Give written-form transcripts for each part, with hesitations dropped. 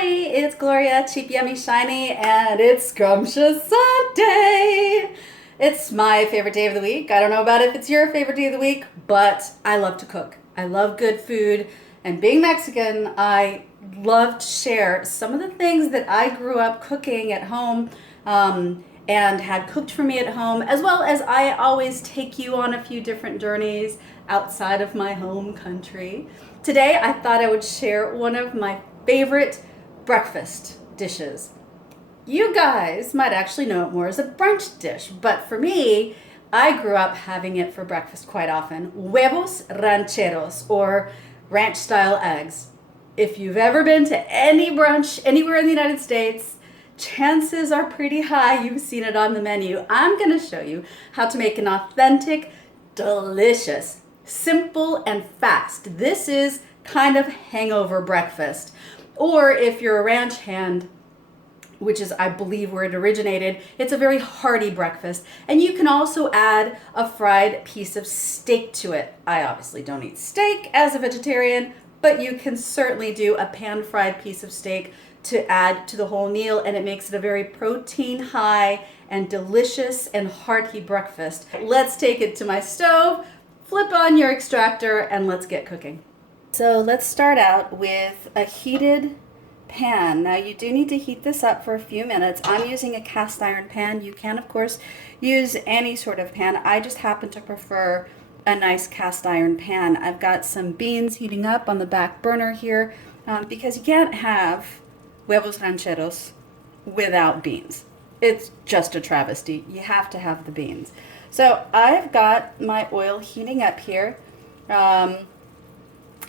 Hi, it's Gloria, cheap, yummy, shiny, and it's Scrumptious Sunday. It's my favorite day of the week. I don't know about if it's your favorite day of the week, but I love to cook. I love good food, and being Mexican, I love to share some of the things that I grew up cooking at home and had cooked for me at home, as well as I always take you on a few different journeys outside of my home country. Today, I thought I would share one of my favorite breakfast dishes. You guys might actually know it more as a brunch dish, but for me, I grew up having it for breakfast quite often. Huevos Rancheros, or ranch style eggs. If you've ever been to any brunch anywhere in the United States, chances are pretty high you've seen it on the menu. I'm going to show you how to make an authentic, delicious, simple, and fast. This is kind of hangover breakfast. Or if you're a ranch hand, which is, I believe, where it originated, it's a very hearty breakfast. And you can also add a fried piece of steak to it. I obviously don't eat steak as a vegetarian, but you can certainly do a pan-fried piece of steak to add to the whole meal, and it makes it a very protein high and delicious and hearty breakfast. Let's take it to my stove, flip on your extractor, and let's get cooking. So let's start out with a heated pan. Now you do need to heat this up for a few minutes. I'm using a cast iron pan. You can, of course, use any sort of pan. I just happen to prefer a nice cast iron pan. I've got some beans heating up on the back burner here because you can't have huevos rancheros without beans. It's just a travesty. You have to have the beans. So I've got my oil heating up here.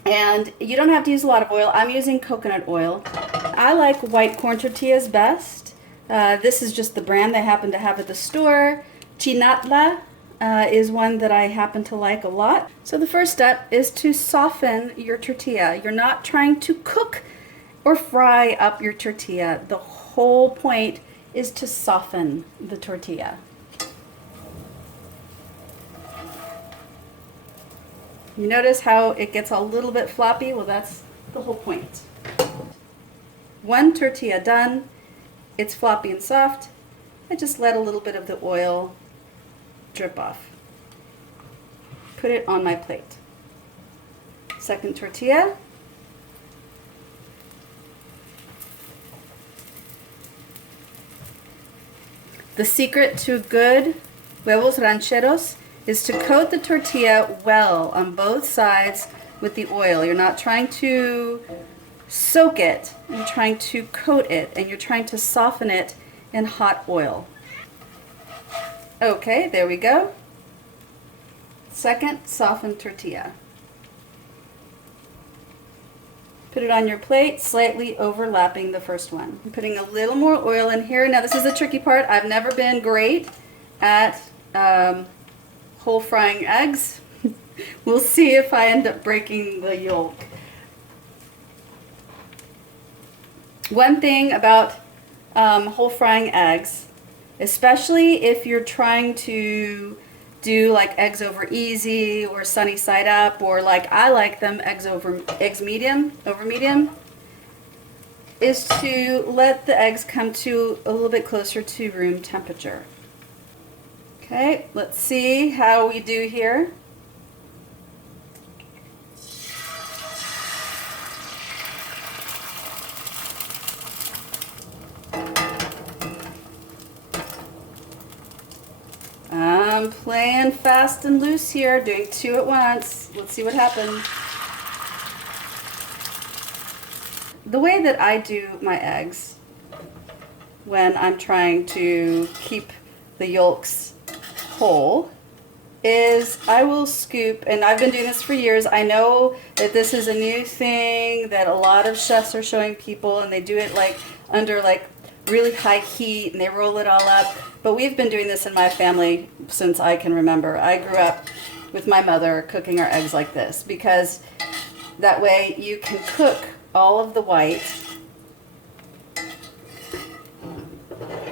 And you don't have to use a lot of oil. I'm using coconut oil. I like white corn tortillas best. This is just the brand they happen to have at the store. Chinatla is one that I happen to like a lot. So the first step is to soften your tortilla. You're not trying to cook or fry up your tortilla. The whole point is to soften the tortilla. You notice how it gets a little bit floppy? Well, that's the whole point. One tortilla done, it's floppy and soft. I just let a little bit of the oil drip off. Put it on my plate. Second tortilla. The secret to good huevos rancheros is to coat the tortilla well on both sides with the oil. You're not trying to soak it, you're trying to coat it, and you're trying to soften it in hot oil. Okay, there we go. Second softened tortilla. Put it on your plate, slightly overlapping the first one. I'm putting a little more oil in here. Now this is the tricky part. I've never been great at whole frying eggs. We'll see if I end up breaking the yolk. One thing about whole frying eggs, especially if you're trying to do like eggs over easy or sunny side up, or like I like them eggs medium, is to let the eggs come to a little bit closer to room temperature. Okay, let's see how we do here. I'm playing fast and loose here, doing two at once. Let's see what happens. The way that I do my eggs when I'm trying to keep the yolks whole is I will scoop, and I've been doing this for years. I know that this is a new thing that a lot of chefs are showing people, and they do it like under like really high heat and they roll it all up. But we've been doing this in my family since I can remember. I grew up with my mother cooking our eggs like this because that way you can cook all of the white.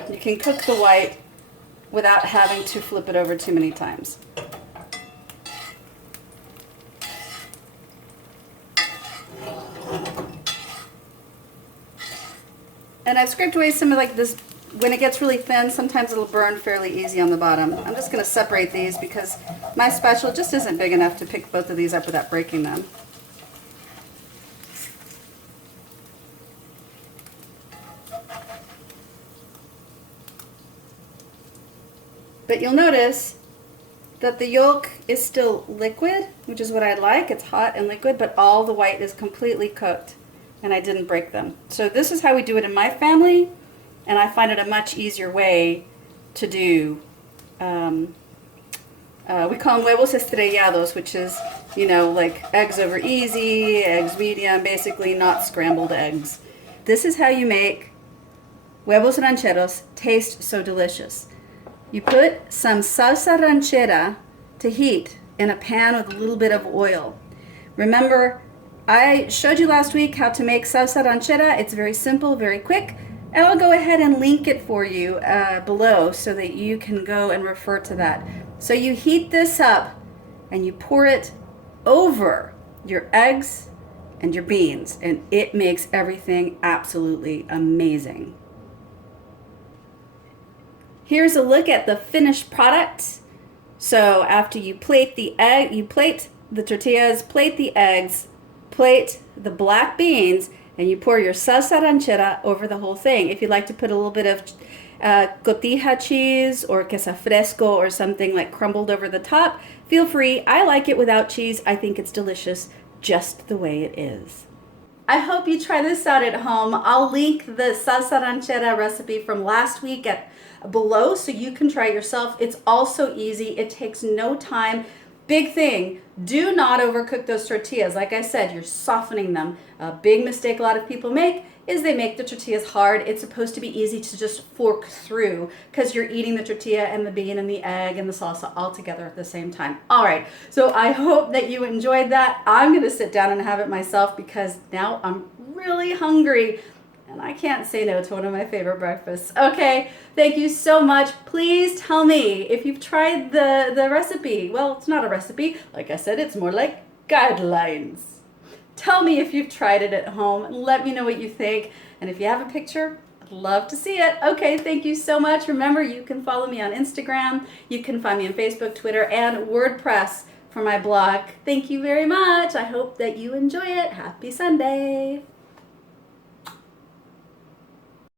You can cook the white without having to flip it over too many times. And I've scraped away some of like this. When it gets really thin, sometimes it'll burn fairly easy on the bottom. I'm just going to separate these because my spatula just isn't big enough to pick both of these up without breaking them. But you'll notice that the yolk is still liquid, which is what I like. It's hot and liquid, but all the white is completely cooked, and I didn't break them. So this is how we do it in my family, and I find it a much easier way to do. We call them huevos estrellados, which is, you know, like eggs over easy, eggs medium, basically not scrambled eggs. This is how you make huevos rancheros taste so delicious. You put some salsa ranchera to heat in a pan with a little bit of oil. Remember, I showed you last week how to make salsa ranchera. It's very simple, very quick, and I'll go ahead and link it for you below so that you can go and refer to that. So you heat this up and you pour it over your eggs and your beans, and it makes everything absolutely amazing. Here's a look at the finished product. So after you plate the egg, you plate the tortillas, plate the eggs, plate the black beans, and you pour your salsa ranchera over the whole thing. If you'd like to put a little bit of cotija cheese or queso fresco or something like crumbled over the top, feel free. I like it without cheese. I think it's delicious just the way it is. I hope you try this out at home. I'll link the salsa ranchera recipe from last week below so you can try it yourself. It's also easy. It takes no time. Big thing, do not overcook those tortillas. Like I said, you're softening them. A big mistake a lot of people make is they make the tortillas hard. It's supposed to be easy to just fork through because you're eating the tortilla and the bean and the egg and the salsa all together at the same time. All right, so I hope that you enjoyed that. I'm gonna sit down and have it myself because now I'm really hungry and I can't say no to one of my favorite breakfasts. Okay, thank you so much. Please tell me if you've tried the recipe. Well, it's not a recipe. Like I said, it's more like guidelines. Tell me if you've tried it at home and let me know what you think. And if you have a picture, I'd love to see it. Okay, thank you so much. Remember, you can follow me on Instagram. You can find me on Facebook, Twitter, and WordPress for my blog. Thank you very much. I hope that you enjoy it. Happy Sunday.